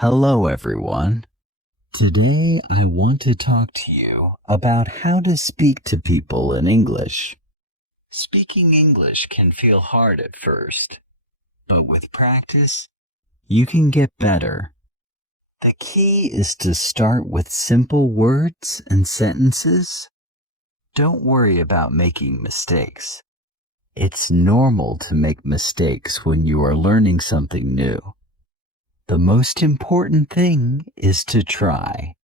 Hello, everyone. Today, I want to talk to you about how to speak to people in English. Speaking English can feel hard at first, but with practice, you can get better. The key is to start with simple words and sentences. Don't worry about making mistakes. It's normal to make mistakes when you are learning something new. The most important thing is to try.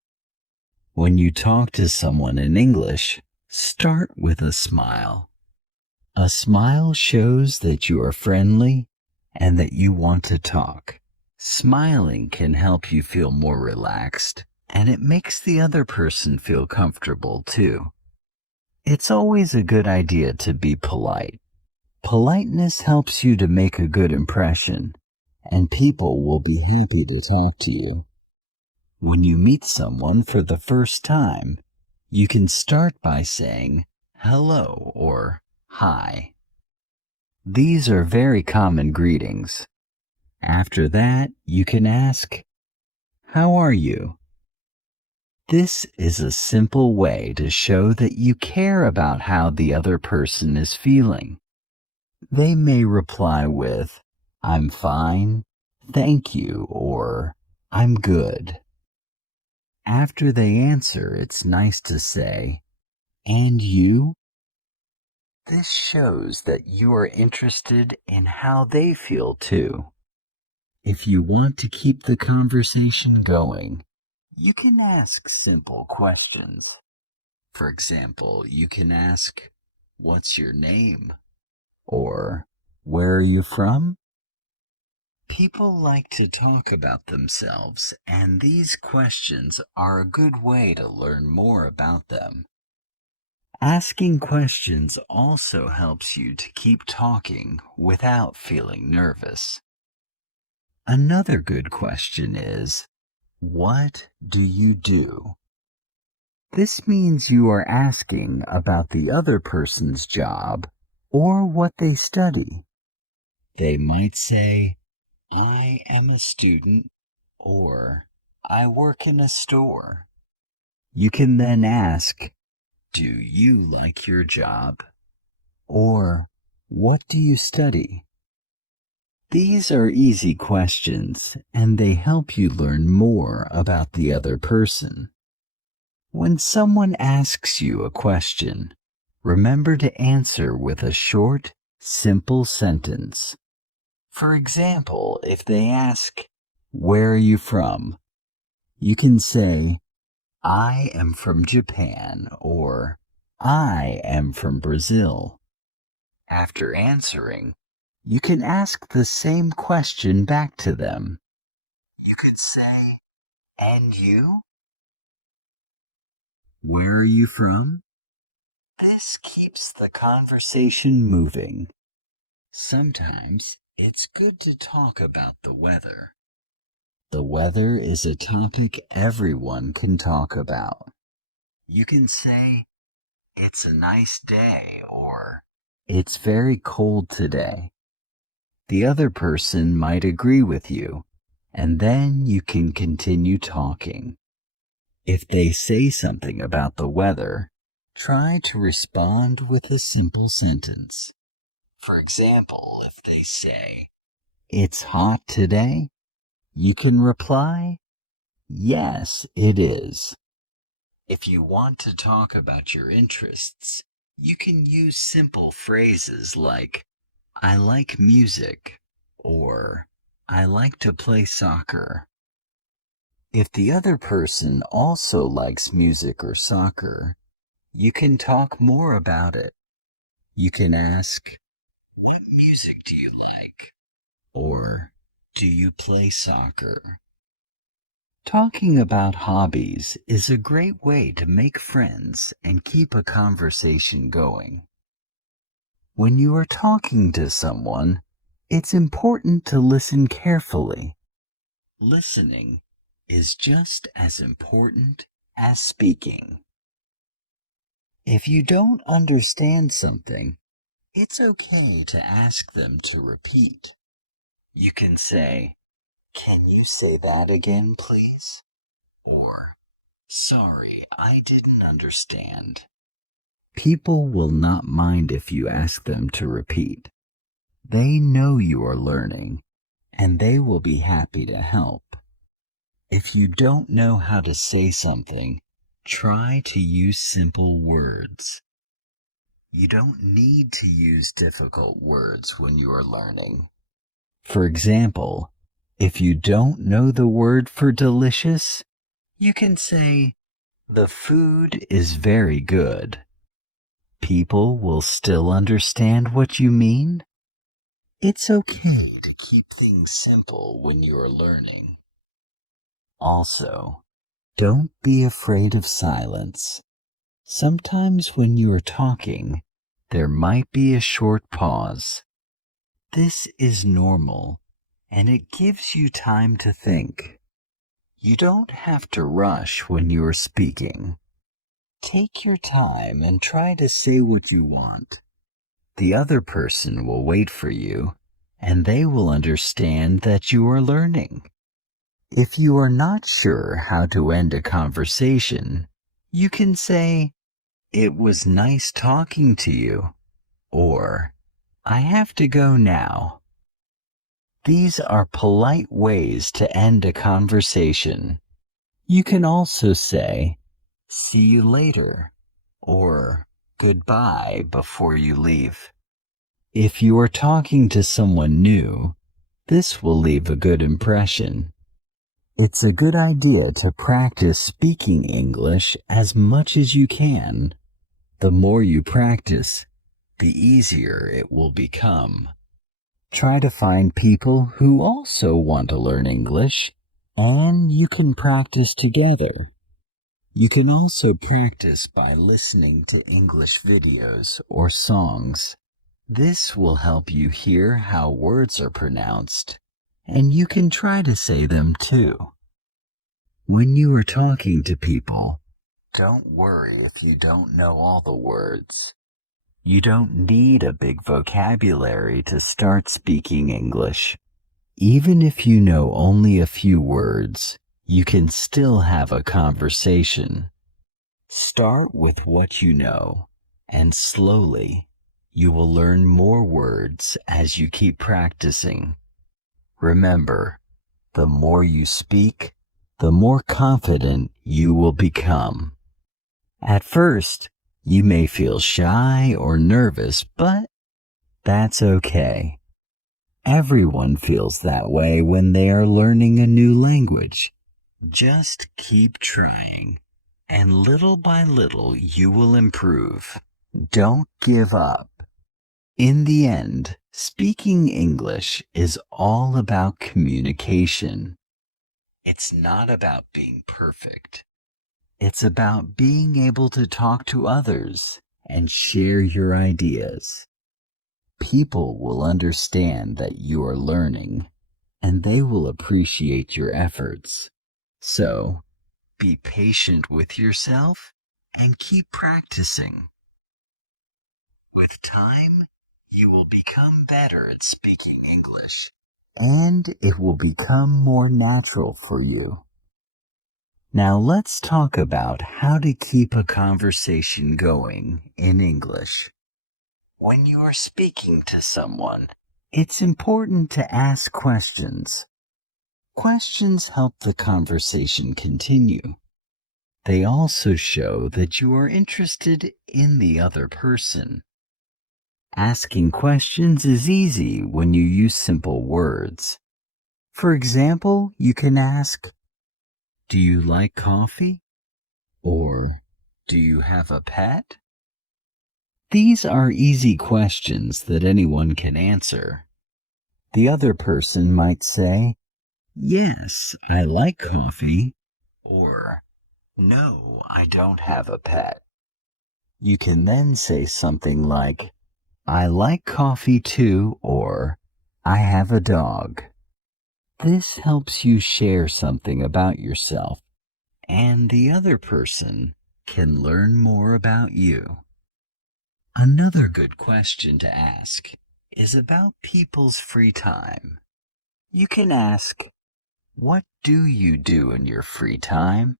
When you talk to someone in English, start with a smile. A smile shows that you are friendly and that you want to talk. Smiling can help you feel more relaxed, and it makes the other person feel comfortable too. It's always a good idea to be polite. Politeness helps you to make a good impression, and people will be happy to talk to you. When you meet someone for the first time, you can start by saying hello or hi. These are very common greetings. After that, you can ask, how are you? This is a simple way to show that you care about how the other person is feeling. They may reply with, I'm fine, thank you, or I'm good. After they answer, it's nice to say, and you? This shows that you are interested in how they feel too. If you want to keep the conversation going, you can ask simple questions. For example, you can ask, what's your name? Or, where are you from? People like to talk about themselves, and these questions are a good way to learn more about them. Asking questions also helps you to keep talking without feeling nervous. Another good question is, what do you do? This means you are asking about the other person's job or what they study. They might say, I am a student, or I work in a store. You can then ask, do you like your job? Or, what do you study? These are easy questions, and they help you learn more about the other person. When someone asks you a question, remember to answer with a short, simple sentence. For example, if they ask, where are you from? You can say, I am from Japan, or I am from Brazil. After answering, you can ask the same question back to them. You could say, and you? Where are you from? This keeps the conversation moving. Sometimes it's good to talk about the weather. The weather is a topic everyone can talk about. You can say, it's a nice day, or it's very cold today. The other person might agree with you, and then you can continue talking. If they say something about the weather, try to respond with a simple sentence. For example, if they say, it's hot today, you can reply, yes, it is. If you want to talk about your interests, you can use simple phrases like, I like music, or I like to play soccer. If the other person also likes music or soccer, you can talk more about it. You can ask, what music do you like? Or, do you play soccer? Talking about hobbies is a great way to make friends and keep a conversation going. When you are talking to someone, it's important to listen carefully. Listening is just as important as speaking. If you don't understand something, it's okay to ask them to repeat. You can say, Can you say that again, please? Or, sorry, I didn't understand. People will not mind if you ask them to repeat. They know you are learning, and they will be happy to help. If you don't know how to say something, try to use simple words. You don't need to use difficult words when you are learning. For example, if you don't know the word for delicious, you can say, "The food is very good." People will still understand what you mean. It's okay to keep things simple when you are learning. Also, don't be afraid of silence. Sometimes when you are talking, there might be a short pause. This is normal, and it gives you time to think. You don't have to rush when you are speaking. Take your time and try to say what you want. The other person will wait for you, and they will understand that you are learning. If you are not sure how to end a conversation, you can say, "It was nice talking to you," or "I have to go now." These are polite ways to end a conversation. You can also say, "See you later," or "Goodbye" before you leave. If you are talking to someone new, this will leave a good impression. It's a good idea to practice speaking English as much as you can. The more you practice, the easier it will become. Try to find people who also want to learn English, and you can practice together. You can also practice by listening to English videos or songs. This will help you hear how words are pronounced, and you can try to say them too. When you are talking to people, don't worry if you don't know all the words. You don't need a big vocabulary to start speaking English. Even if you know only a few words, you can still have a conversation. Start with what you know, and slowly, you will learn more words as you keep practicing. Remember, the more you speak, the more confident you will become. At first, you may feel shy or nervous, but that's okay. Everyone feels that way when they are learning a new language. Just keep trying, and little by little you will improve. Don't give up. In the end, speaking English is all about communication. It's not about being perfect. It's about being able to talk to others and share your ideas. People will understand that you are learning, and they will appreciate your efforts. So, be patient with yourself and keep practicing. With time, you will become better at speaking English, and it will become more natural for you. Now let's talk about how to keep a conversation going in English. When you are speaking to someone, it's important to ask questions. Questions help the conversation continue. They also show that you are interested in the other person. Asking questions is easy when you use simple words. For example, you can ask, "Do you like coffee?" Or, "Do you have a pet?" These are easy questions that anyone can answer. The other person might say, "Yes, I like coffee," or, "No, I don't have a pet." You can then say something like, "I like coffee too," or, "I have a dog." This helps you share something about yourself, and the other person can learn more about you. Another good question to ask is about people's free time. You can ask, What do you do in your free time?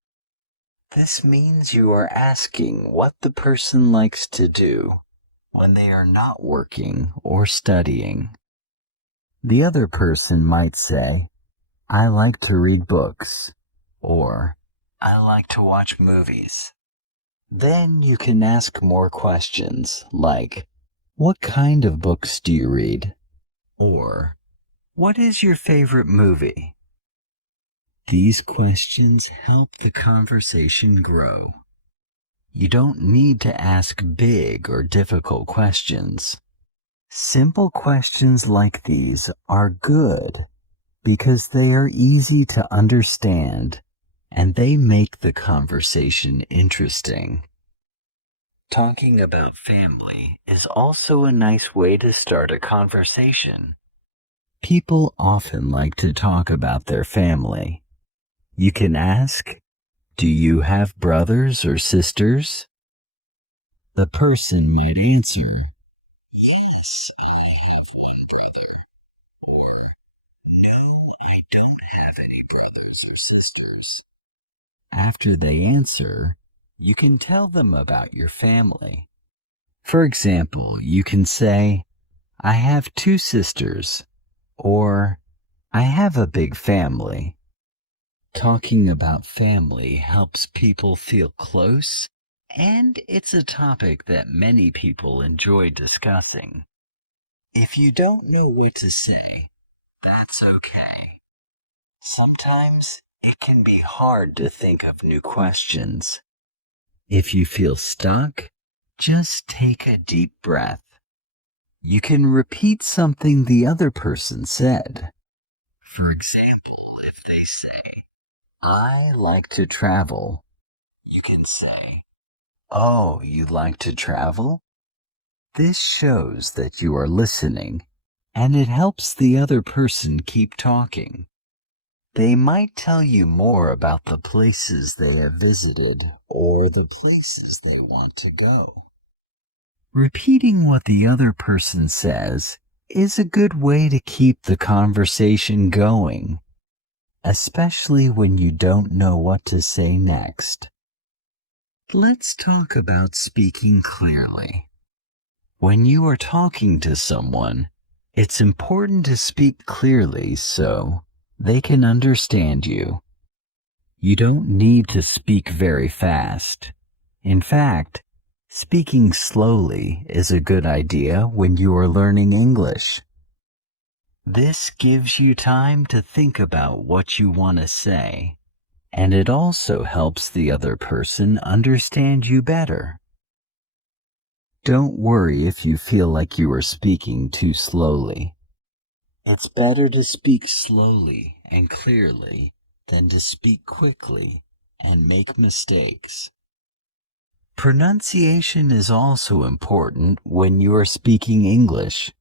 This means you are asking what the person likes to do when they are not working or studying. The other person might say, I like to read books, or I like to watch movies. Then you can ask more questions like, what kind of books do you read? Or, what is your favorite movie? These questions help the conversation grow. You don't need to ask big or difficult questions. Simple questions like these are good because they are easy to understand and they make the conversation interesting. Talking about family is also a nice way to start a conversation. People often like to talk about their family. You can ask, do you have brothers or sisters? The person might answer, yes, I have one brother. Or, no, I don't have any brothers or sisters. After they answer, you can tell them about your family. For example, you can say, I have 2 sisters, or I have a big family. Talking about family helps people feel close, and it's a topic that many people enjoy discussing. If you don't know what to say, that's okay. Sometimes it can be hard to think of new questions. If you feel stuck, just take a deep breath. You can repeat something the other person said. For example, if they say, I like to travel, you can say, oh, you like to travel? This shows that you are listening, and it helps the other person keep talking. They might tell you more about the places they have visited or the places they want to go. Repeating what the other person says is a good way to keep the conversation going, especially when you don't know what to say next. Let's talk about speaking clearly. When you are talking to someone, it's important to speak clearly so they can understand you. You don't need to speak very fast. In fact, speaking slowly is a good idea when you are learning English. This gives you time to think about what you want to say, and it also helps the other person understand you better. Don't worry if you feel like you are speaking too slowly. It's better to speak slowly and clearly than to speak quickly and make mistakes. Pronunciation is also important when you are speaking English.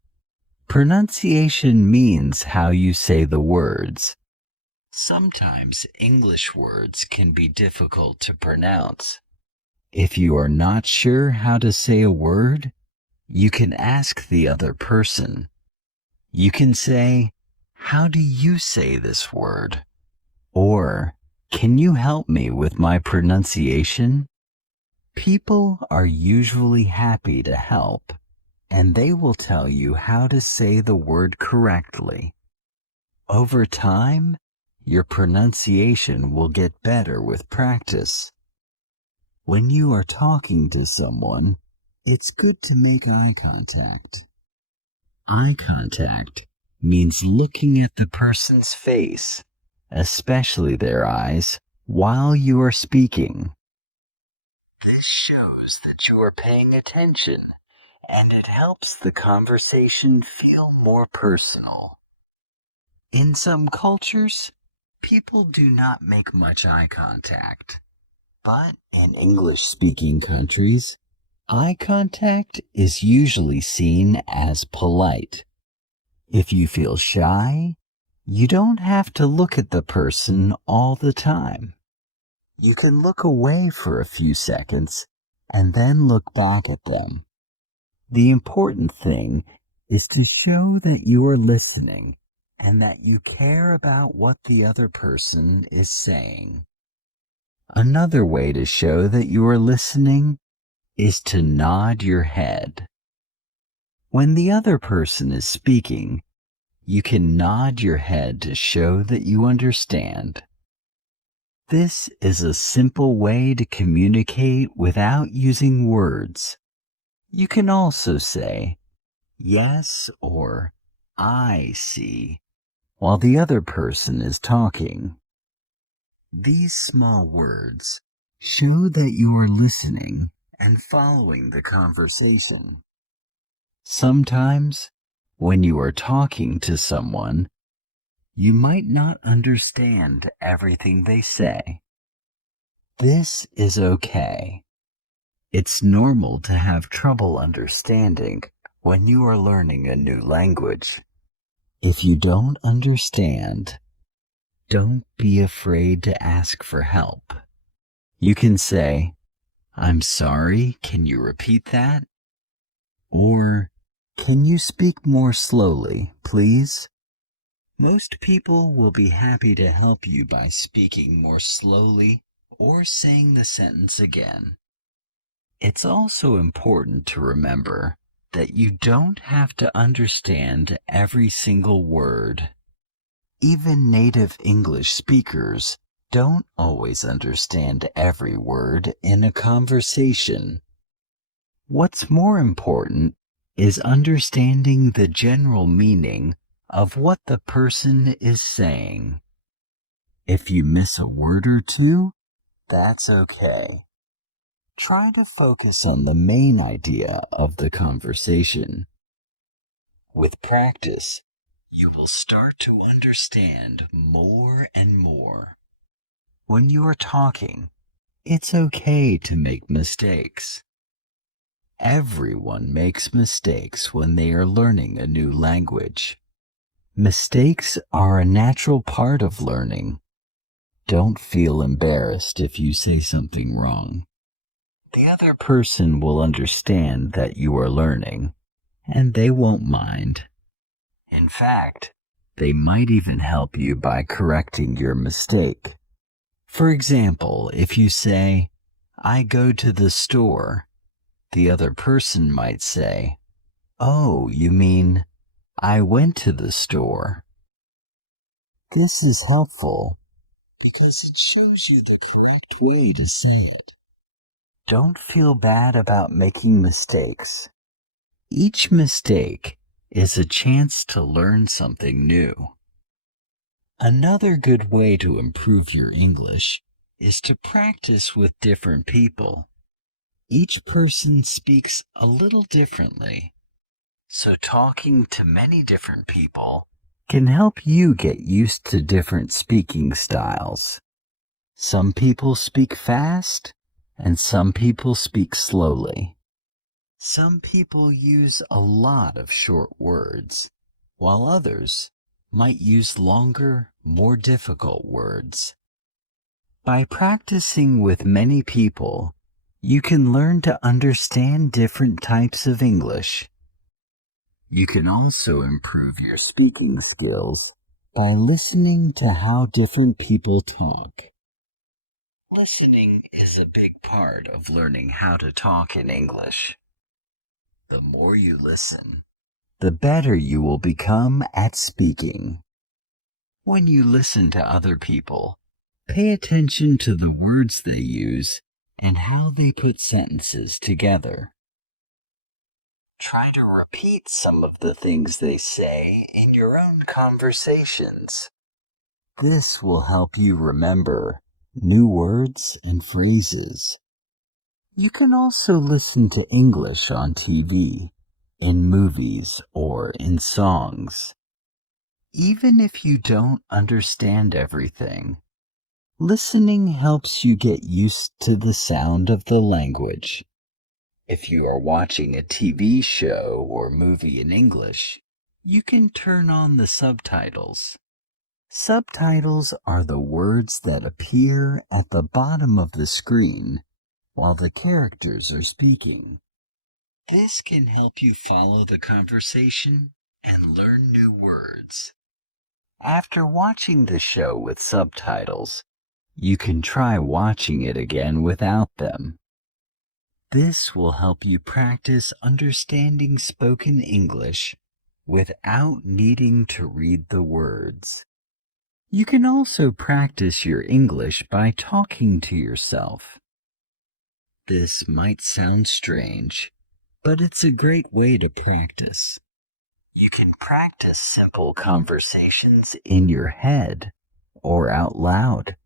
Pronunciation means how you say the words. Sometimes English words can be difficult to pronounce. If you are not sure how to say a word, you can ask the other person. You can say, how do you say this word? Or, can you help me with my pronunciation? People are usually happy to help, and they will tell you how to say the word correctly. Over time, your pronunciation will get better with practice. When you are talking to someone, it's good to make eye contact. Eye contact means looking at the person's face, especially their eyes, while you are speaking. This shows that you are paying attention, and it helps the conversation feel more personal. In some cultures, people do not make much eye contact. But in English-speaking countries, eye contact is usually seen as polite. If you feel shy, you don't have to look at the person all the time. You can look away for a few seconds and then look back at them. The important thing is to show that you are listening and that you care about what the other person is saying. Another way to show that you are listening is to nod your head. When the other person is speaking, you can nod your head to show that you understand. This is a simple way to communicate without using words. You can also say, yes or I see, while the other person is talking. These small words show that you are listening and following the conversation. Sometimes, when you are talking to someone, you might not understand everything they say. This is okay. It's normal to have trouble understanding when you are learning a new language. If you don't understand, don't be afraid to ask for help. You can say, I'm sorry, can you repeat that? Or, can you speak more slowly, please? Most people will be happy to help you by speaking more slowly or saying the sentence again. It's also important to remember that you don't have to understand every single word. Even native English speakers don't always understand every word in a conversation. What's more important is understanding the general meaning of what the person is saying. If you miss a word or two, that's okay. Try to focus on the main idea of the conversation. With practice, you will start to understand more and more. When you are talking, it's okay to make mistakes. Everyone makes mistakes when they are learning a new language. Mistakes are a natural part of learning. Don't feel embarrassed if you say something wrong. The other person will understand that you are learning, and they won't mind. In fact, they might even help you by correcting your mistake. For example, if you say, I go to the store, the other person might say, oh, you mean, I went to the store. This is helpful because it shows you the correct way to say it. Don't feel bad about making mistakes. Each mistake is a chance to learn something new. Another good way to improve your English is to practice with different people. Each person speaks a little differently, so talking to many different people can help you get used to different speaking styles. Some people speak fast, and some people speak slowly. Some people use a lot of short words, while others might use longer, more difficult words. By practicing with many people, you can learn to understand different types of English. You can also improve your speaking skills by listening to how different people talk. Listening is a big part of learning how to talk in English. The more you listen, the better you will become at speaking. When you listen to other people, pay attention to the words they use and how they put sentences together. Try to repeat some of the things they say in your own conversations. This will help you remember new words and phrases. You can also listen to English on TV, in movies, or in songs. Even if you don't understand everything, listening helps you get used to the sound of the language. If you are watching a TV show or movie in English, you can turn on the subtitles. Subtitles are the words that appear at the bottom of the screen while the characters are speaking. This can help you follow the conversation and learn new words. After watching the show with subtitles, you can try watching it again without them. This will help you practice understanding spoken English without needing to read the words. You can also practice your English by talking to yourself. This might sound strange, but it's a great way to practice. You can practice simple conversations in your head or out loud.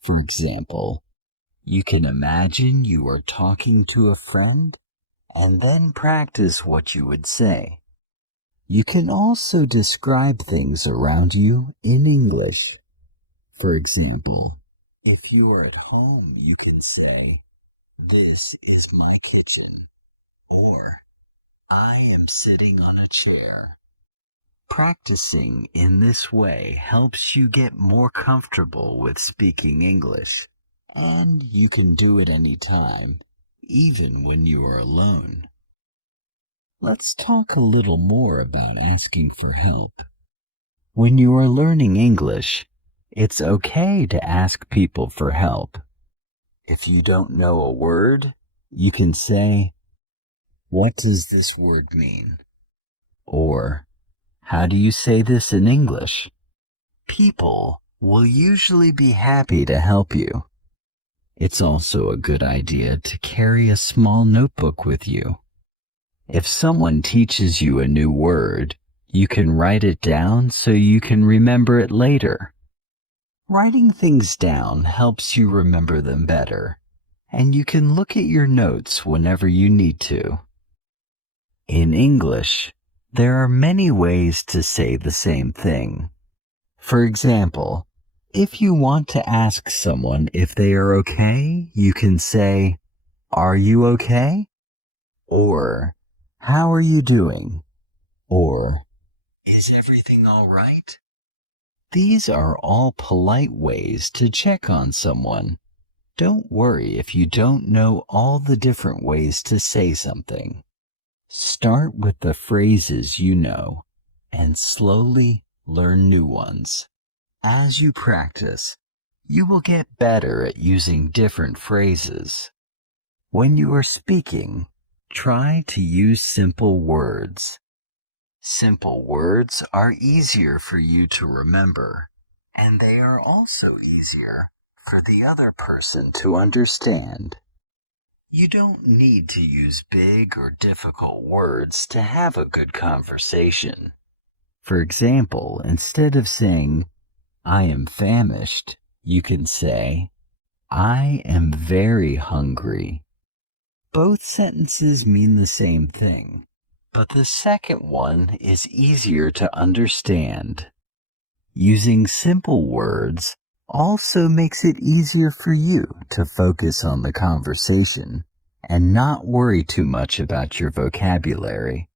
For example, you can imagine you are talking to a friend and then practice what you would say. You can also describe things around you in English. For example, if you are at home, you can say, "This is my kitchen," or "I am sitting on a chair." Practicing in this way helps you get more comfortable with speaking English, and you can do it anytime, even when you are alone. Let's talk a little more about asking for help. When you are learning English, it's okay to ask people for help. If you don't know a word, you can say, "What does this word mean?" Or, "How do you say this in English?" People will usually be happy to help you. It's also a good idea to carry a small notebook with you. If someone teaches you a new word, you can write it down so you can remember it later. Writing things down helps you remember them better, and you can look at your notes whenever you need to. In English, there are many ways to say the same thing. For example, if you want to ask someone if they are okay, you can say, "Are you okay?" Or, "How are you doing?" Or, "Is everything all right?" These are all polite ways to check on someone. Don't worry if you don't know all the different ways to say something. Start with the phrases you know and slowly learn new ones. As you practice, you will get better at using different phrases. When you are speaking, try to use simple words. Simple words are easier for you to remember, and they are also easier for the other person to understand. You don't need to use big or difficult words to have a good conversation. For example, instead of saying, "I am famished," you can say, "I am very hungry." Both sentences mean the same thing, but the second one is easier to understand. Using simple words also makes it easier for you to focus on the conversation and not worry too much about your vocabulary.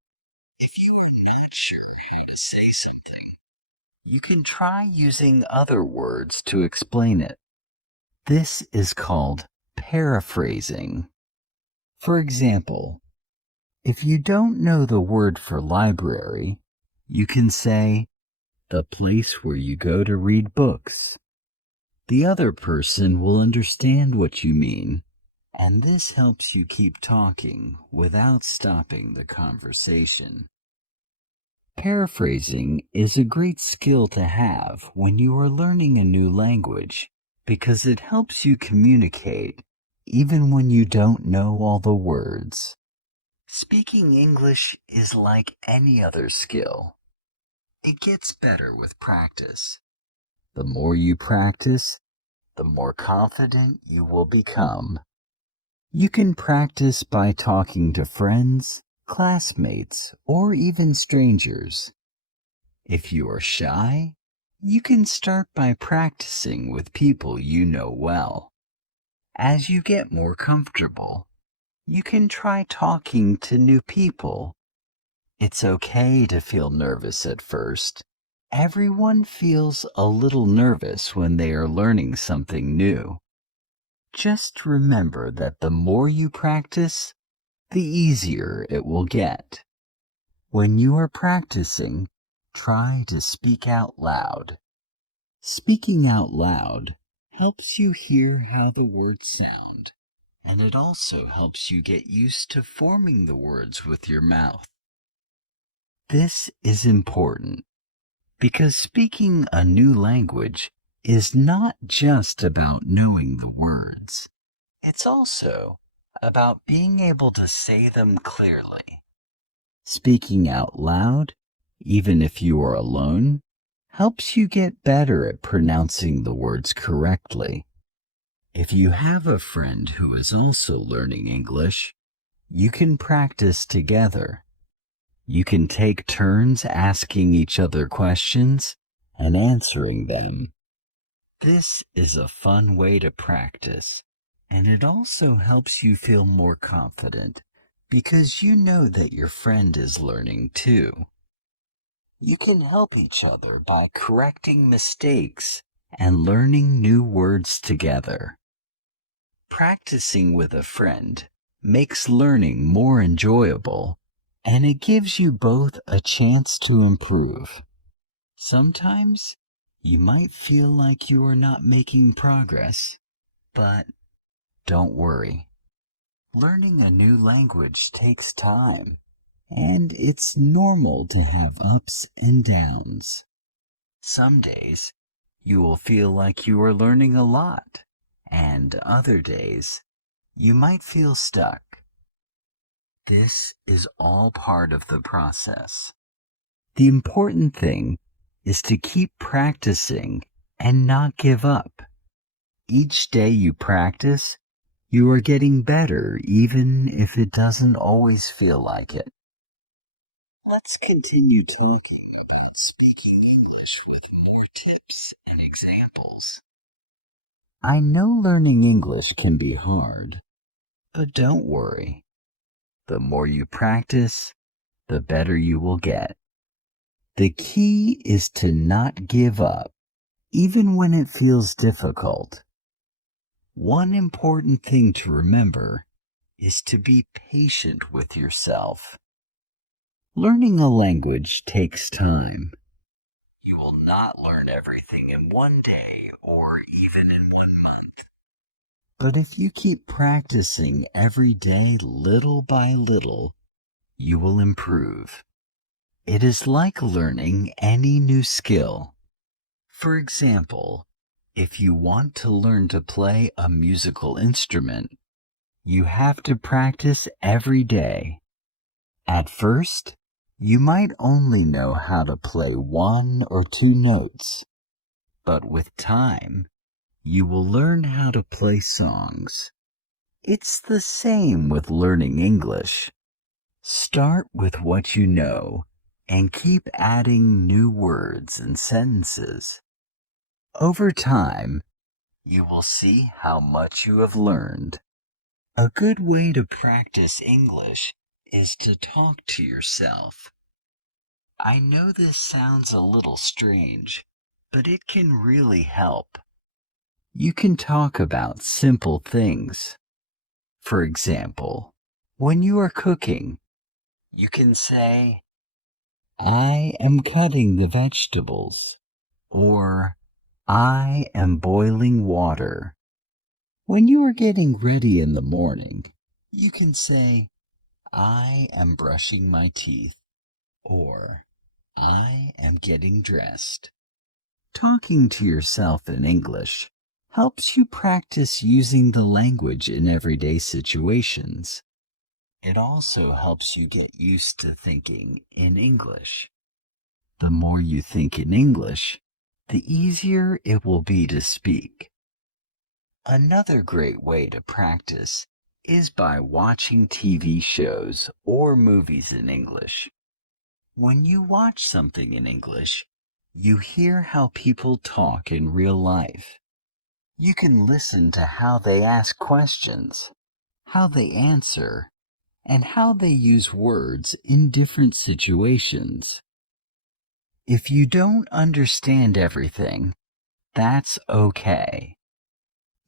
If you are not sure how to say something, you can try using other words to explain it. This is called paraphrasing. For example, if you don't know the word for library, you can say, "the place where you go to read books." The other person will understand what you mean, and this helps you keep talking without stopping the conversation. Paraphrasing is a great skill to have when you are learning a new language because it helps you communicate even when you don't know all the words. Speaking English is like any other skill. It gets better with practice. The more you practice, the more confident you will become. You can practice by talking to friends, classmates, or even strangers. If you are shy, you can start by practicing with people you know well. As you get more comfortable, you can try talking to new people. It's okay to feel nervous at first. Everyone feels a little nervous when they are learning something new. Just remember that the more you practice, the easier it will get. When you are practicing, Try to speak out loud. Speaking out loud helps you hear how the words sound, and it also helps you get used to forming the words with your mouth. This is important because speaking a new language is not just about knowing the words. It's also about being able to say them clearly. Speaking out loud, even if you are alone, helps you get better at pronouncing the words correctly. If you have a friend who is also learning English, you can practice together. You can take turns asking each other questions and answering them. This is a fun way to practice, and it also helps you feel more confident because you know that your friend is learning too. You can help each other by correcting mistakes and learning new words together. Practicing with a friend makes learning more enjoyable, and it gives you both a chance to improve. Sometimes you might feel like you are not making progress, but don't worry. Learning a new language takes time, and it's normal to have ups and downs. Some days you will feel like you are learning a lot, and other days you might feel stuck. This is all part of the process. The important thing is to keep practicing and not give up. Each day you practice, you are getting better even if it doesn't always feel like it. Let's continue talking about speaking English with more tips and examples. I know learning English can be hard, but don't worry. The more you practice, the better you will get. The key is to not give up, even when it feels difficult. One important thing to remember is to be patient with yourself. Learning a language takes time. You will not learn everything in one day or even in 1 month. But if you keep practicing every day little by little, you will improve. It is like learning any new skill. For example, if you want to learn to play a musical instrument, you have to practice every day. At first, you might only know how to play 1 or 2 notes, but with time, you will learn how to play songs. It's the same with learning English. Start with what you know and keep adding new words and sentences. Over time, you will see how much you have learned. A good way to practice English is to talk to yourself. I know this sounds a little strange, but it can really help. You can talk about simple things. For example, when you are cooking, you can say, I am cutting the vegetables, or I am boiling water. When you are getting ready in the morning, you can say, I am brushing my teeth, or I am getting dressed. Talking to yourself in English helps you practice using the language in everyday situations. It also helps you get used to thinking in English. The more you think in English, the easier it will be to speak. Another great way to practice is by watching TV shows or movies in English. When you watch something in English, you hear how people talk in real life. You can listen to how they ask questions, how they answer, and how they use words in different situations. If you don't understand everything, that's okay.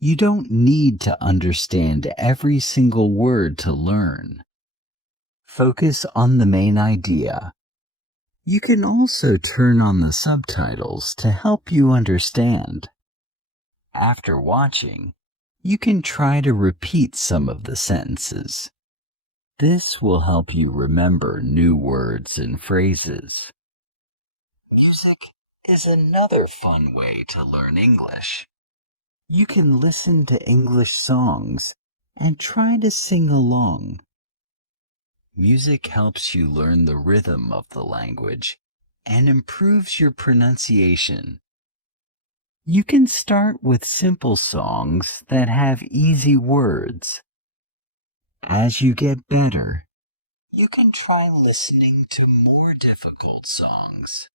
You don't need to understand every single word to learn. Focus on the main idea. You can also turn on the subtitles to help you understand. After watching, you can try to repeat some of the sentences. This will help you remember new words and phrases. Music is another fun way to learn English. You can listen to English songs and try to sing along. Music helps you learn the rhythm of the language and improves your pronunciation. You can start with simple songs that have easy words. As you get better, you can try listening to more difficult songs.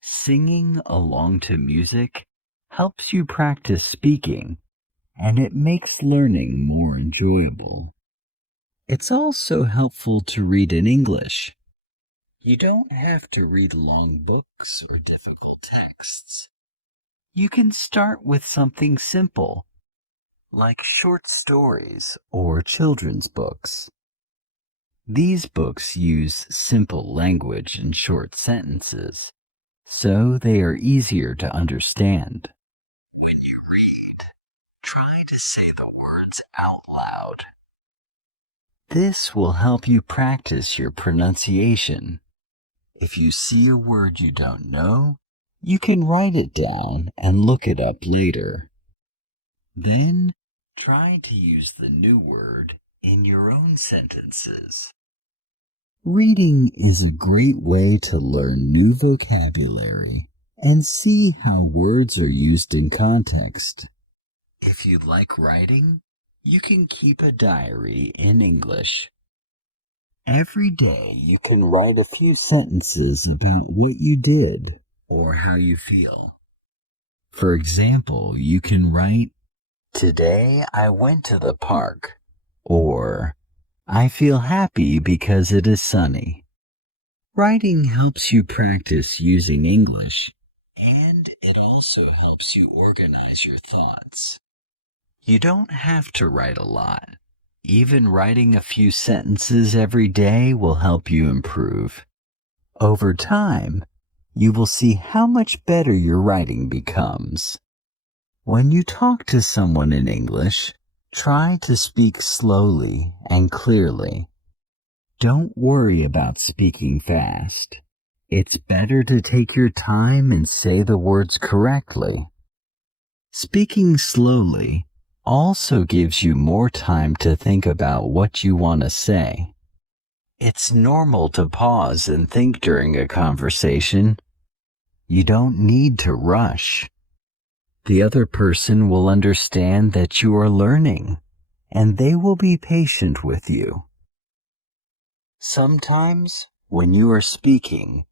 Singing along to music helps you practice speaking, and it makes learning more enjoyable. It's also helpful to read in English. You don't have to read long books or difficult texts. You can start with something simple, like short stories or children's books. These books use simple language and short sentences, so they are easier to understand. When you read, try to say the words out loud. This will help you practice your pronunciation. If you see a word you don't know, you can write it down and look it up later. Then, try to use the new word in your own sentences. Reading is a great way to learn new vocabulary and see how words are used in context. If you like writing, you can keep a diary in English. Every day you can write a few sentences about what you did or how you feel. For example, you can write, "Today I went to the park," or "I feel happy because it is sunny." Writing helps you practice using English, and it also helps you organize your thoughts. You don't have to write a lot. Even writing a few sentences every day will help you improve. Over time, you will see how much better your writing becomes. When you talk to someone in English, try to speak slowly and clearly. Don't worry about speaking fast. It's better to take your time and say the words correctly. Speaking slowly also gives you more time to think about what you want to say. It's normal to pause and think during a conversation. You don't need to rush. The other person will understand that you are learning, and they will be patient with you. Sometimes, when you are speaking,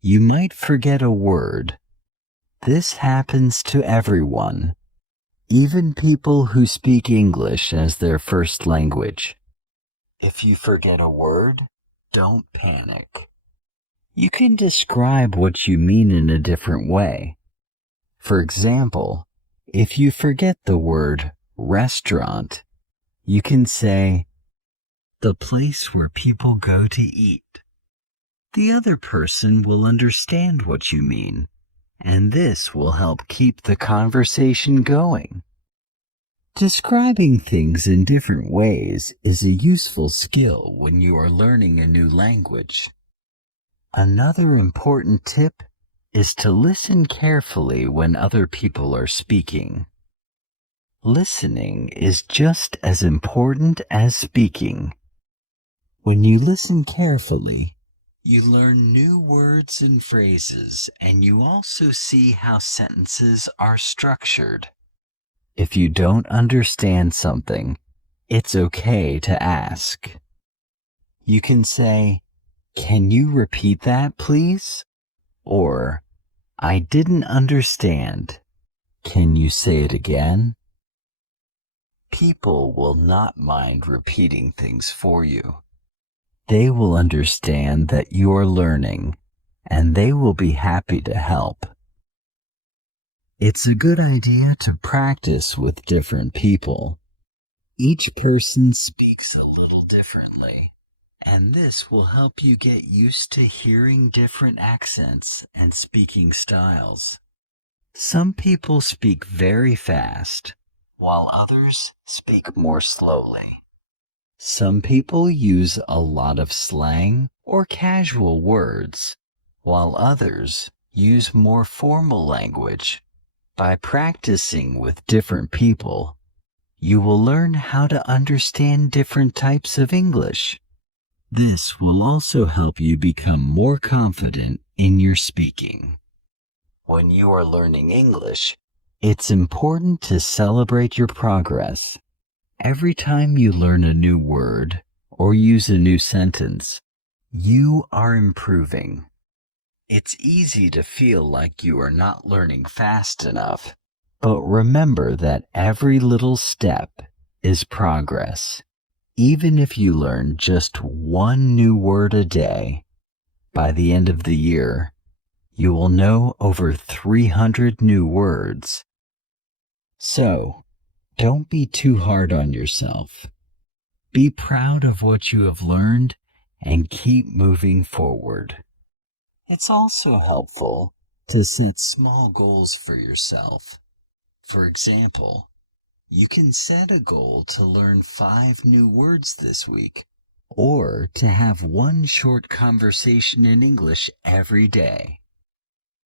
you might forget a word. This happens to everyone, even people who speak English as their first language. If you forget a word, don't panic. You can describe what you mean in a different way. For example, if you forget the word restaurant, you can say, "the place where people go to eat." The other person will understand what you mean, and this will help keep the conversation going. Describing things in different ways is a useful skill when you are learning a new language. Another important tip is to listen carefully when other people are speaking. Listening is just as important as speaking. When you listen carefully, you learn new words and phrases, and you also see how sentences are structured. If you don't understand something, it's okay to ask. You can say, "Can you repeat that, please?" Or, "I didn't understand. Can you say it again?" People will not mind repeating things for you. They will understand that you are learning, and they will be happy to help. It's a good idea to practice with different people. Each person speaks a little differently, and this will help you get used to hearing different accents and speaking styles. Some people speak very fast, while others speak more slowly. Some people use a lot of slang or casual words, while others use more formal language. By practicing with different people, you will learn how to understand different types of English. This will also help you become more confident in your speaking. When you are learning English, it's important to celebrate your progress. Every time you learn a new word or use a new sentence, you are improving. It's easy to feel like you are not learning fast enough, but remember that every little step is progress. Even if you learn just one new word a day, by the end of the year, you will know over 300 new words. So, don't be too hard on yourself. Be proud of what you have learned and keep moving forward. It's also helpful to set small goals for yourself. For example, you can set a goal to learn 5 new words this week, or to have one short conversation in English every day.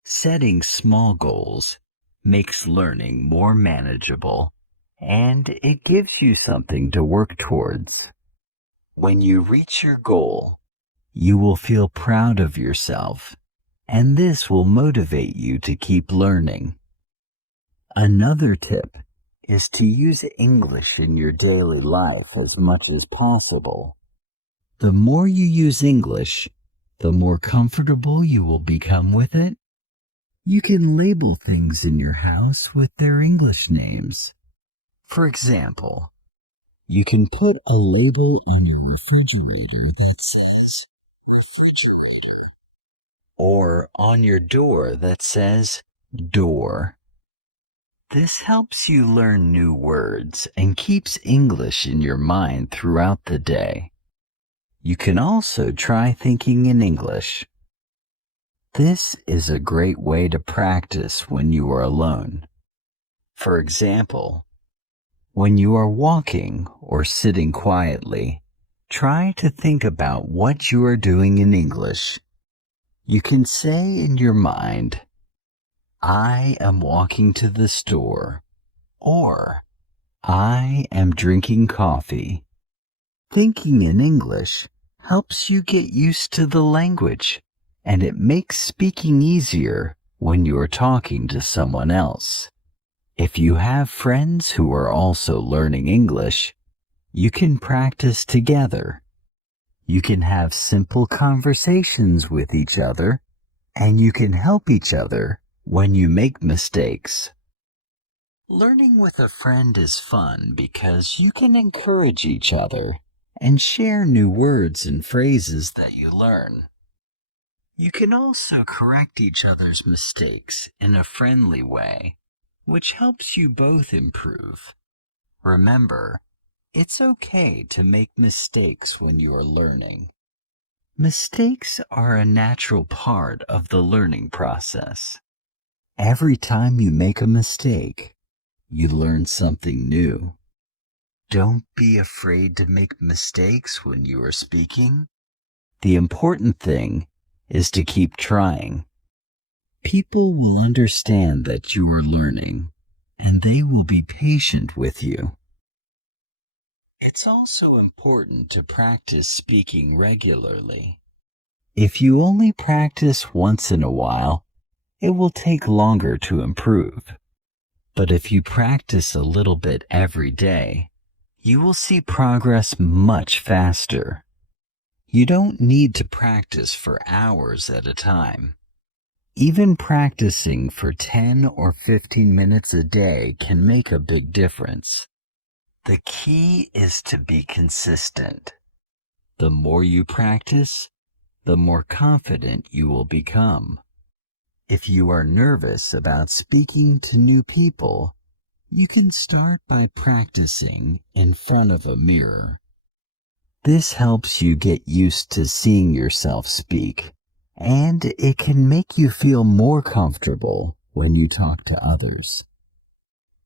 Setting small goals makes learning more manageable, and it gives you something to work towards. When you reach your goal, you will feel proud of yourself, and this will motivate you to keep learning. Another tip is to use English in your daily life as much as possible. The more you use English, the more comfortable you will become with it. You can label things in your house with their English names. For example, you can put a label on your refrigerator that says refrigerator, or on your door that says door. This helps you learn new words and keeps English in your mind throughout the day. You can also try thinking in English. This is a great way to practice when you are alone. For example, when you are walking or sitting quietly, try to think about what you are doing in English. You can say in your mind, I am walking to the store, or I am drinking coffee. Thinking in English helps you get used to the language, and it makes speaking easier when you are talking to someone else. If you have friends who are also learning English, you can practice together. You can have simple conversations with each other, and you can help each other when you make mistakes. Learning with a friend is fun because you can encourage each other and share new words and phrases that you learn. You can also correct each other's mistakes in a friendly way, which helps you both improve. Remember, it's okay to make mistakes when you are learning. Mistakes are a natural part of the learning process. Every time you make a mistake, you learn something new. Don't be afraid to make mistakes when you are speaking. The important thing is to keep trying. People will understand that you are learning, and they will be patient with you. It's also important to practice speaking regularly. If you only practice once in a while, it will take longer to improve. But if you practice a little bit every day, you will see progress much faster. You don't need to practice for hours at a time. Even practicing for 10 or 15 minutes a day can make a big difference. The key is to be consistent. The more you practice, the more confident you will become. If you are nervous about speaking to new people, you can start by practicing in front of a mirror. This helps you get used to seeing yourself speak, and it can make you feel more comfortable when you talk to others.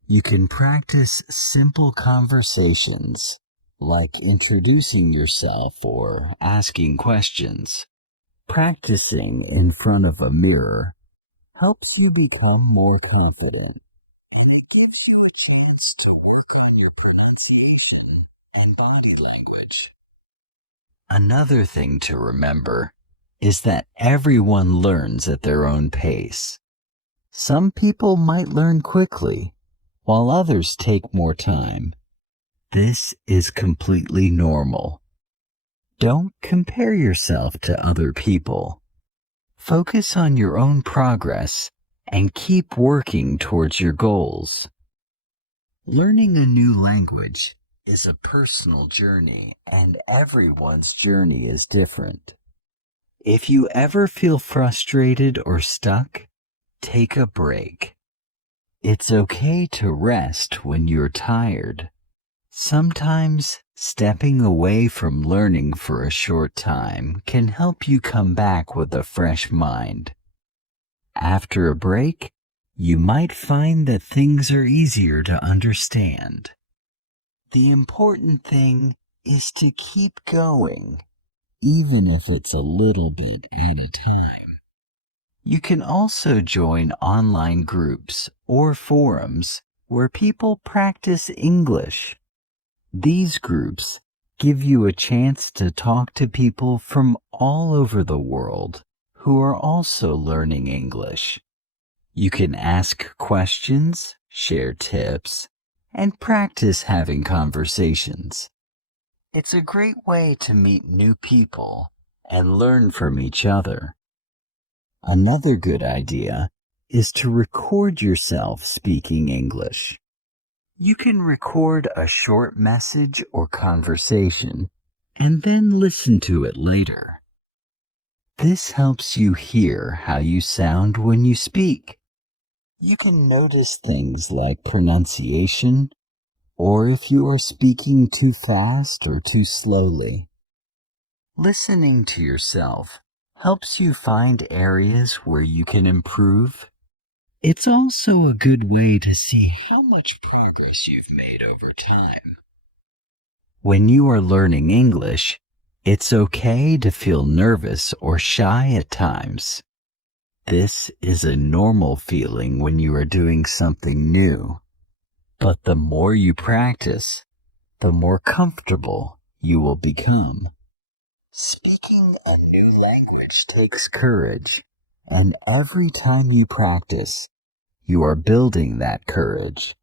You can practice simple conversations, like introducing yourself or asking questions. Practicing in front of a mirror helps you become more confident, and it gives you a chance to work on your pronunciation and body language. Another thing to remember is that everyone learns at their own pace. Some people might learn quickly, while others take more time. This is completely normal. Don't compare yourself to other people. Focus on your own progress and keep working towards your goals. Learning a new language is a personal journey, and everyone's journey is different. If you ever feel frustrated or stuck, take a break. It's okay to rest when you're tired. Sometimes stepping away from learning for a short time can help you come back with a fresh mind. After a break, you might find that things are easier to understand. The important thing is to keep going, even if it's a little bit at a time. You can also join online groups or forums where people practice English. These groups give you a chance to talk to people from all over the world who are also learning English. You can ask questions, share tips, and practice having conversations. It's a great way to meet new people and learn from each other. Another good idea is to record yourself speaking English. You can record a short message or conversation and then listen to it later. This helps you hear how you sound when you speak. You can notice things like pronunciation, or if you are speaking too fast or too slowly. Listening to yourself helps you find areas where you can improve. It's also a good way to see how much progress you've made over time. When you are learning English, it's okay to feel nervous or shy at times. This is a normal feeling when you are doing something new. But the more you practice, the more comfortable you will become. Speaking a new language takes courage, and every time you practice, you are building that courage.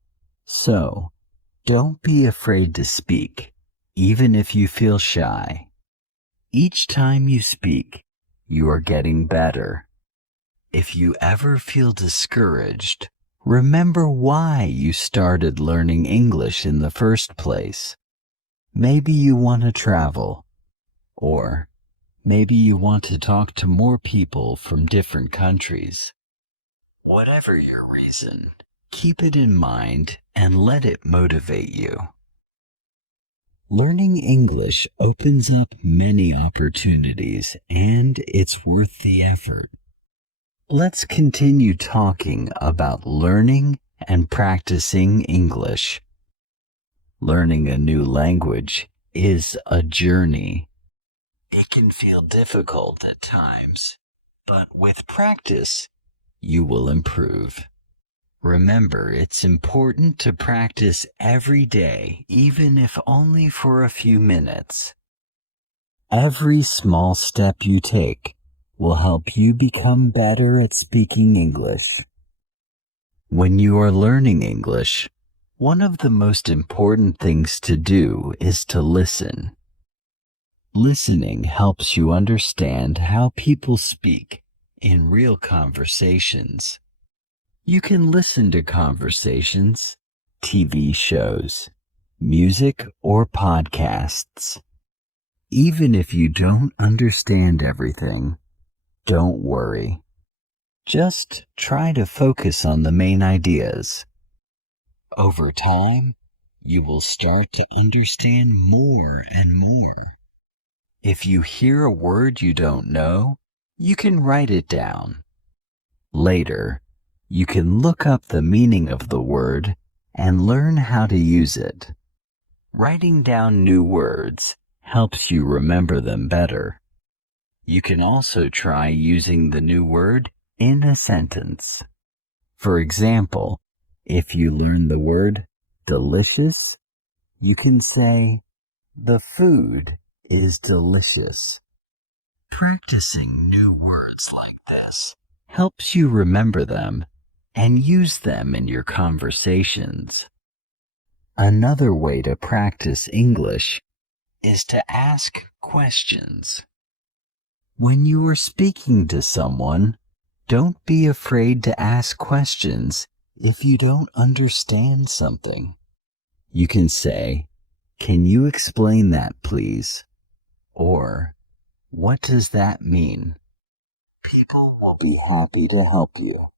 So, don't be afraid to speak, even if you feel shy. Each time you speak, you are getting better. If you ever feel discouraged, remember why you started learning English in the first place. Maybe you want to travel, or maybe you want to talk to more people from different countries. Whatever your reason, keep it in mind and let it motivate you. Learning English opens up many opportunities, and it's worth the effort. Let's continue talking about learning and practicing English. Learning a new language is a journey. It can feel difficult at times, but with practice, you will improve. Remember, it's important to practice every day, even if only for a few minutes. Every small step you take will help you become better at speaking English. When you are learning English, one of the most important things to do is to listen. Listening helps you understand how people speak in real conversations. You can listen to conversations, TV shows, music, or podcasts. Even if you don't understand everything, don't worry. Just try to focus on the main ideas. Over time, you will start to understand more and more. If you hear a word you don't know, you can write it down. Later, you can look up the meaning of the word and learn how to use it. Writing down new words helps you remember them better. You can also try using the new word in a sentence. For example, if you learn the word delicious, you can say, "The food is delicious." Practicing new words like this helps you remember them and use them in your conversations. Another way to practice English is to ask questions. When you are speaking to someone, don't be afraid to ask questions if you don't understand something. You can say, "Can you explain that, please?" Or, "What does that mean?" People will be happy to help you.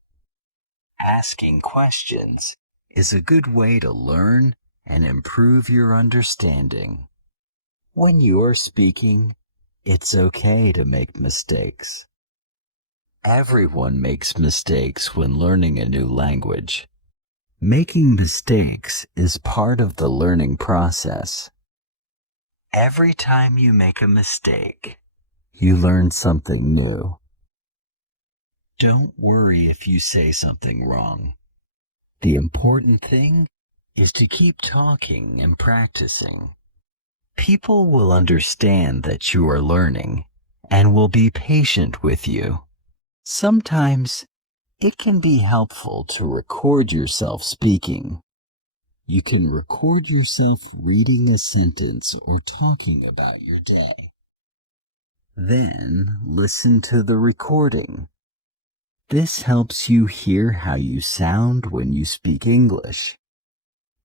Asking questions is a good way to learn and improve your understanding. When you are speaking, it's okay to make mistakes. Everyone makes mistakes when learning a new language. Making mistakes is part of the learning process. Every time you make a mistake, you learn something new. Don't worry if you say something wrong. The important thing is to keep talking and practicing. People will understand that you are learning and will be patient with you. Sometimes it can be helpful to record yourself speaking. You can record yourself reading a sentence or talking about your day. Then listen to the recording. This helps you hear how you sound when you speak English.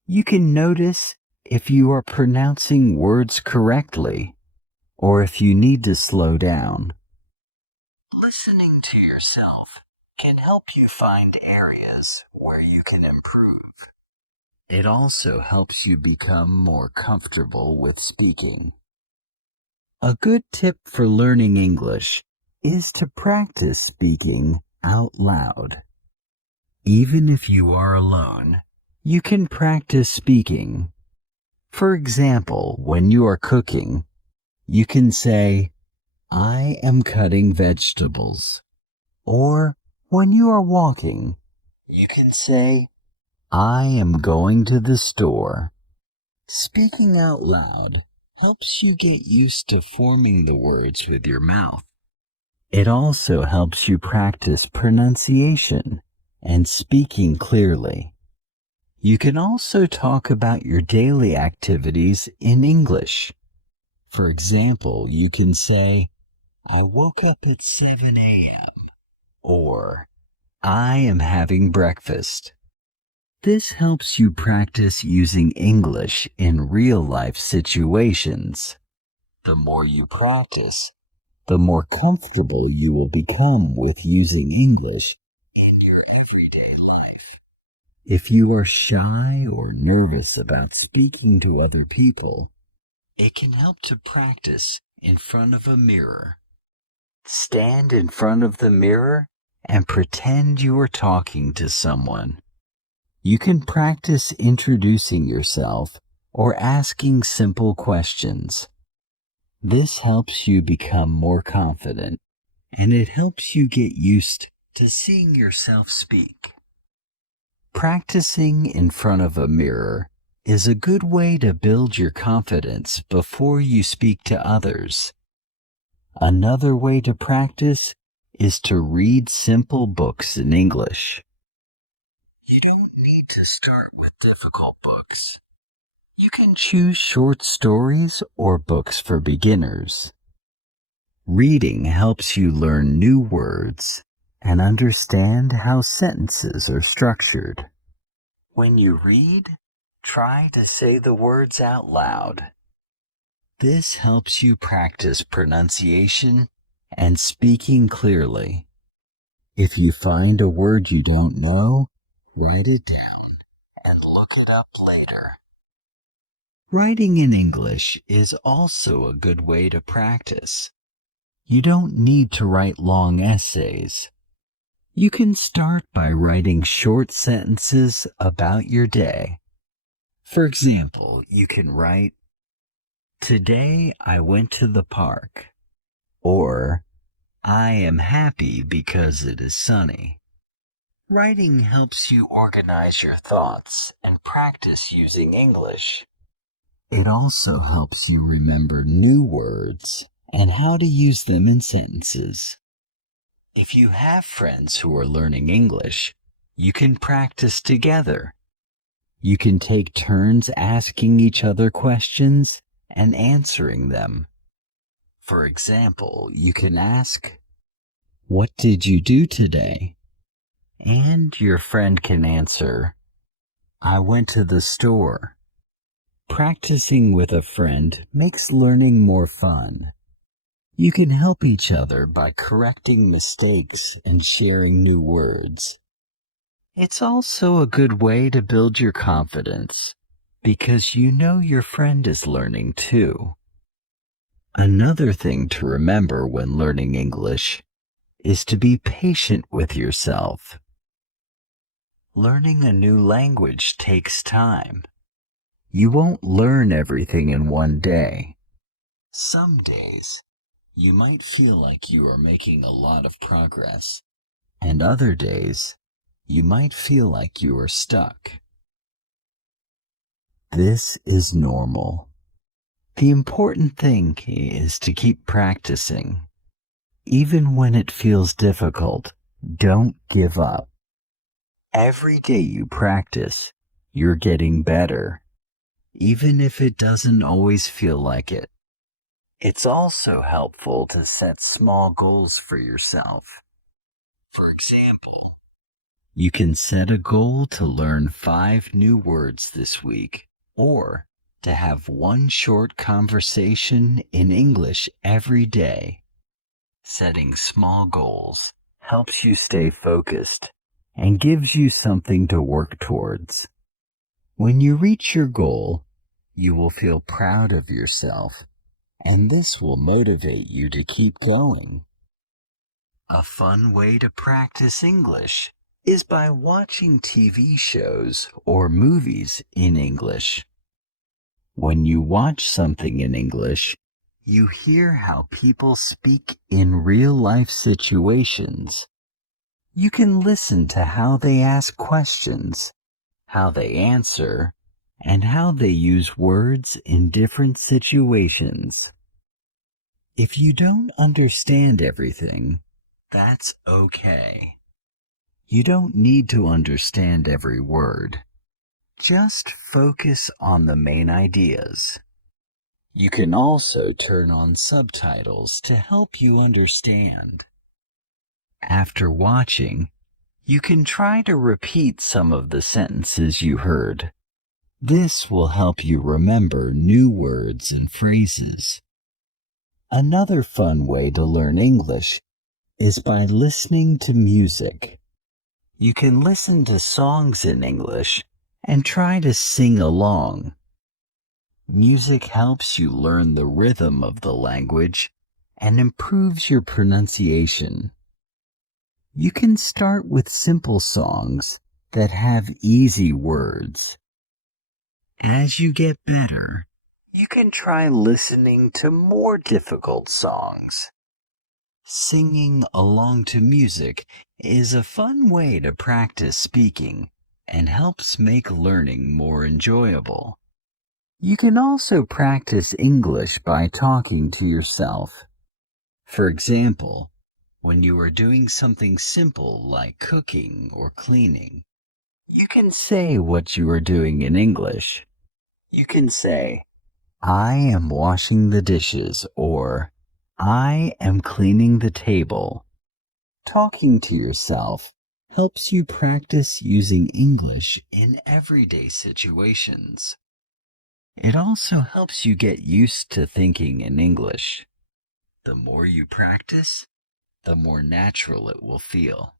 You can notice if you are pronouncing words correctly or if you need to slow down. Listening to yourself can help you find areas where you can improve. It also helps you become more comfortable with speaking. A good tip for learning English is to practice speaking out loud. Even if you are alone, you can practice speaking. For example, when you are cooking, you can say, "I am cutting vegetables." Or when you are walking, you can say, "I am going to the store." Speaking out loud helps you get used to forming the words with your mouth. It also helps you practice pronunciation and speaking clearly. You can also talk about your daily activities in English. For example, you can say, "I woke up at 7 a.m." or "I am having breakfast." This helps you practice using English in real-life situations. The more you practice, the more comfortable you will become with using English in your everyday life. If you are shy or nervous about speaking to other people, it can help to practice in front of a mirror. Stand in front of the mirror and pretend you are talking to someone. You can practice introducing yourself or asking simple questions. This helps you become more confident, and it helps you get used to seeing yourself speak. Practicing in front of a mirror is a good way to build your confidence before you speak to others. Another way to practice is to read simple books in English. You don't need to start with difficult books. You can choose short stories or books for beginners. Reading helps you learn new words and understand how sentences are structured. When you read, try to say the words out loud. This helps you practice pronunciation and speaking clearly. If you find a word you don't know, write it down and look it up later. Writing in English is also a good way to practice. You don't need to write long essays. You can start by writing short sentences about your day. For example, you can write, "Today I went to the park," or "I am happy because it is sunny." Writing helps you organize your thoughts and practice using English. It also helps you remember new words and how to use them in sentences. If you have friends who are learning English, you can practice together. You can take turns asking each other questions and answering them. For example, you can ask, "What did you do today?" And your friend can answer, "I went to the store." Practicing with a friend makes learning more fun. You can help each other by correcting mistakes and sharing new words. It's also a good way to build your confidence because you know your friend is learning too. Another thing to remember when learning English is to be patient with yourself. Learning a new language takes time. You won't learn everything in one day. Some days, you might feel like you are making a lot of progress, and other days, you might feel like you are stuck. This is normal. The important thing is to keep practicing. Even when it feels difficult, don't give up. Every day you practice, you're getting better, even if it doesn't always feel like it. It's also helpful to set small goals for yourself. For example, you can set a goal to learn 5 new words this week, or to have one short conversation in English every day. Setting small goals helps you stay focused and gives you something to work towards. When you reach your goal, you will feel proud of yourself, and this will motivate you to keep going. A fun way to practice English is by watching TV shows or movies in English. When you watch something in English, you hear how people speak in real-life situations. You can listen to how they ask questions, how they answer, and how they use words in different situations. If you don't understand everything, that's okay. You don't need to understand every word. Just focus on the main ideas. You can also turn on subtitles to help you understand. After watching, you can try to repeat some of the sentences you heard. This will help you remember new words and phrases. Another fun way to learn English is by listening to music. You can listen to songs in English and try to sing along. Music helps you learn the rhythm of the language and improves your pronunciation. You can start with simple songs that have easy words. As you get better, you can try listening to more difficult songs. Singing along to music is a fun way to practice speaking and helps make learning more enjoyable. You can also practice English by talking to yourself. For example, when you are doing something simple like cooking or cleaning, you can say what you are doing in English. You can say, "I am washing the dishes," or "I am cleaning the table." Talking to yourself helps you practice using English in everyday situations. It also helps you get used to thinking in English. The more you practice, the more natural it will feel.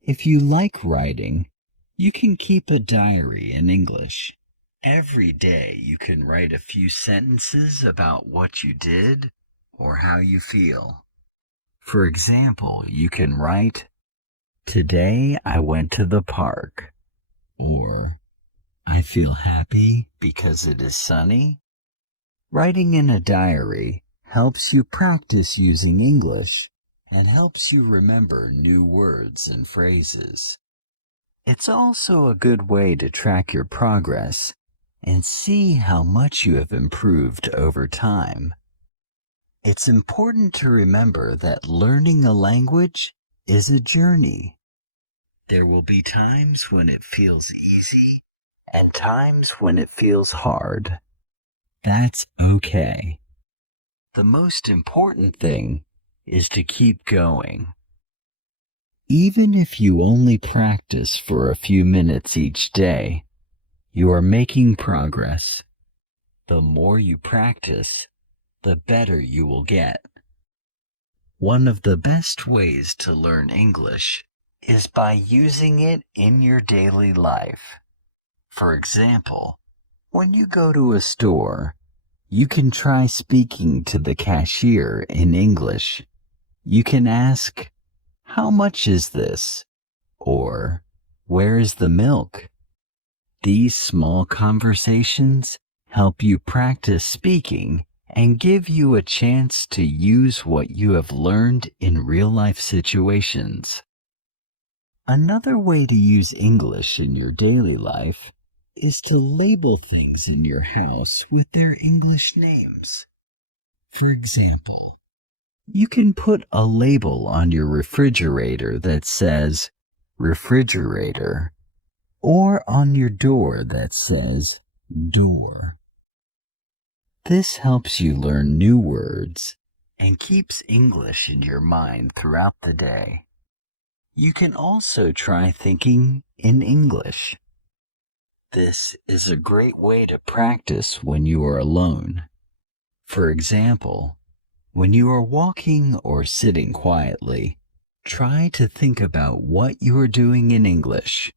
If you like writing, you can keep a diary in English. Every day you can write a few sentences about what you did or how you feel. For example, you can write, "Today I went to the park," or "I feel happy because it is sunny." Writing in a diary helps you practice using English and helps you remember new words and phrases. It's also a good way to track your progress and see how much you have improved over time. It's important to remember that learning a language is a journey. There will be times when it feels easy and times when it feels hard. That's okay. The most important thing is to keep going. Even if you only practice for a few minutes each day, you are making progress. The more you practice, the better you will get. One of the best ways to learn English is by using it in your daily life. For example, when you go to a store, you can try speaking to the cashier in English. You can ask, "How much is this?" or "Where is the milk?" These small conversations help you practice speaking and give you a chance to use what you have learned in real-life situations. Another way to use English in your daily life is to label things in your house with their English names. For example, you can put a label on your refrigerator that says refrigerator, or on your door that says door. This helps you learn new words and keeps English in your mind throughout the day. You can also try thinking in English. This is a great way to practice when you are alone. For example, when you are walking or sitting quietly, try to think about what you are doing in English.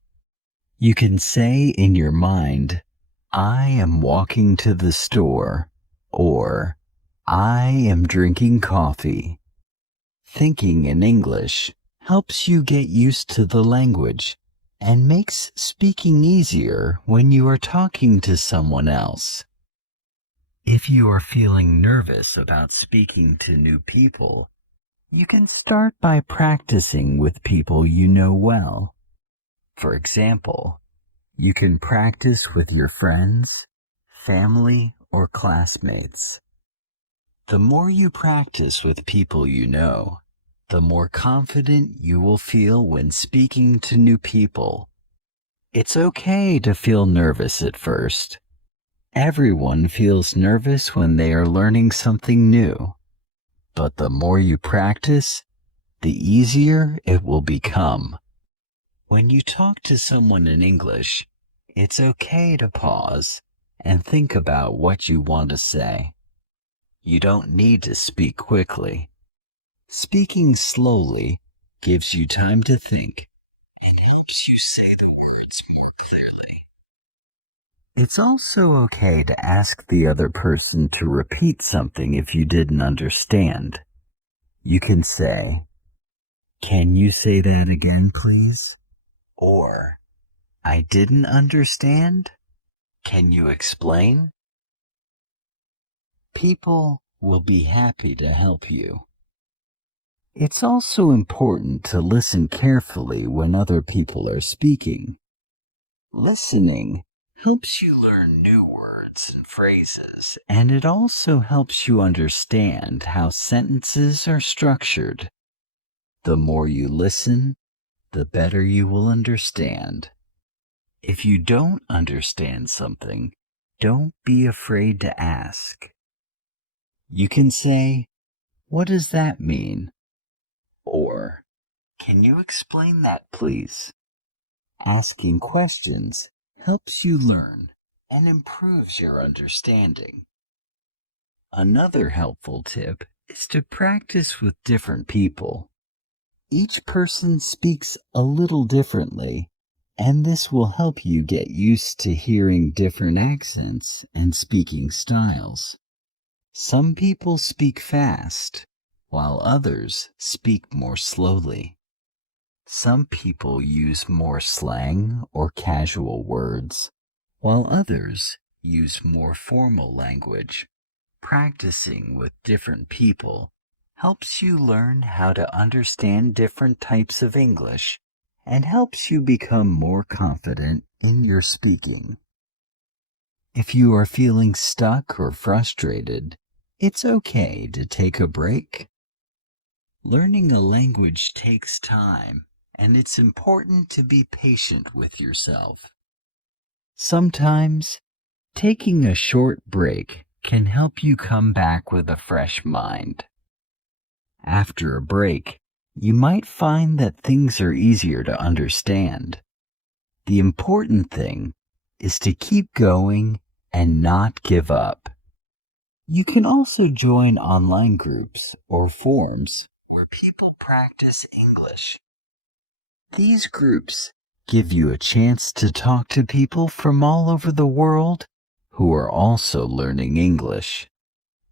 You can say in your mind, "I am walking to the store," or "I am drinking coffee." Thinking in English helps you get used to the language and makes speaking easier when you are talking to someone else. If you are feeling nervous about speaking to new people, you can start by practicing with people you know well. For example, you can practice with your friends, family, or classmates. The more you practice with people you know, the more confident you will feel when speaking to new people. It's okay to feel nervous at first. Everyone feels nervous when they are learning something new. But the more you practice, the easier it will become. When you talk to someone in English, it's okay to pause and think about what you want to say. You don't need to speak quickly. Speaking slowly gives you time to think and helps you say the words more clearly. It's also okay to ask the other person to repeat something if you didn't understand. You can say, "Can you say that again, please?" Or, "I didn't understand. Can you explain?" People will be happy to help you. It's also important to listen carefully when other people are speaking. Listening helps you learn new words and phrases, and it also helps you understand how sentences are structured. The more you listen, the better you will understand. If you don't understand something, don't be afraid to ask. You can say, "What does that mean?" Or, "Can you explain that, please?" Asking questions helps you learn and improves your understanding. Another helpful tip is to practice with different people. Each person speaks a little differently, and this will help you get used to hearing different accents and speaking styles. Some people speak fast, while others speak more slowly. Some people use more slang or casual words, while others use more formal language. Practicing with different people helps you learn how to understand different types of English and helps you become more confident in your speaking. If you are feeling stuck or frustrated, it's okay to take a break. Learning a language takes time, and it's important to be patient with yourself. Sometimes, taking a short break can help you come back with a fresh mind. After a break, you might find that things are easier to understand. The important thing is to keep going and not give up. You can also join online groups or forums where people practice English. These groups give you a chance to talk to people from all over the world who are also learning English.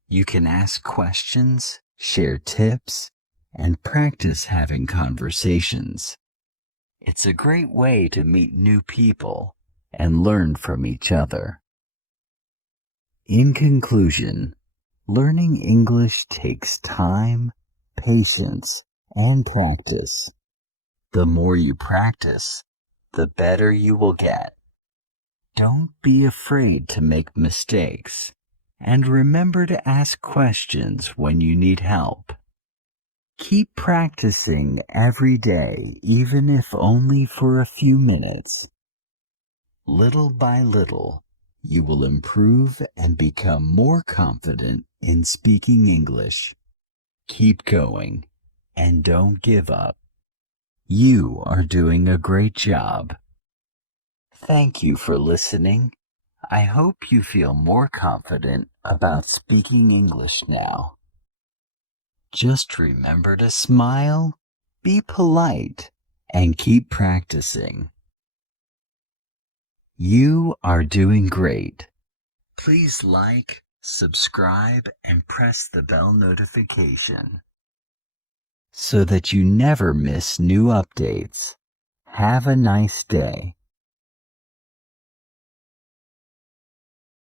You can ask questions, share tips, and practice having conversations. It's a great way to meet new people and learn from each other. In conclusion, learning English takes time, patience, and practice. The more you practice, the better you will get. Don't be afraid to make mistakes, and remember to ask questions when you need help. Keep practicing every day, even if only for a few minutes. Little by little, you will improve and become more confident in speaking English. Keep going, and don't give up. You are doing a great job. Thank you for listening. I hope you feel more confident about speaking English now. Just remember to smile, be polite, and keep practicing. You are doing great. Please like, subscribe, and press the bell notification so that you never miss new updates. Have a nice day.